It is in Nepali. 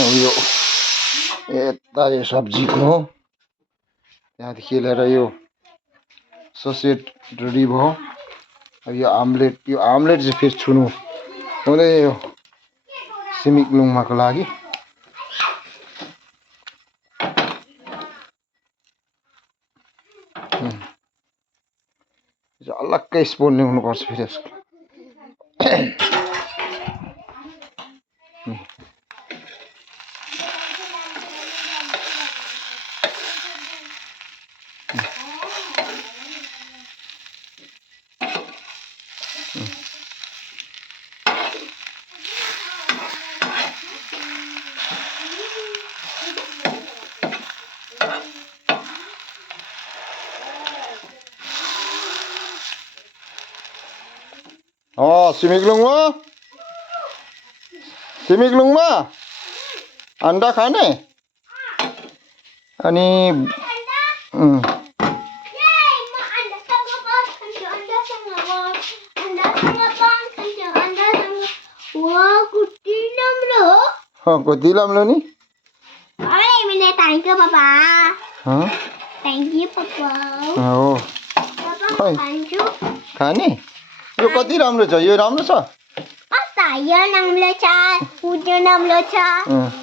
यो यता यो सब्जीको हो त्यहाँदेखि लिएर यो ससेट रेडी भयो अब यो आम्लेट चाहिँ फेरि छुनु हुँदैन यो सिमिक लुङमाको लागि अलग्गै स्पुन ल्याउनुपर्छ फेरि यसको सिमिकलुङमा अन्डा खाने अनि कति राम्रो नि Thank you, Papa. Thank you, Papa. हो Thank you. खाने यो कति राम्रो छ यो राम्रो छ यो राम्रो छ उयो राम्रो छ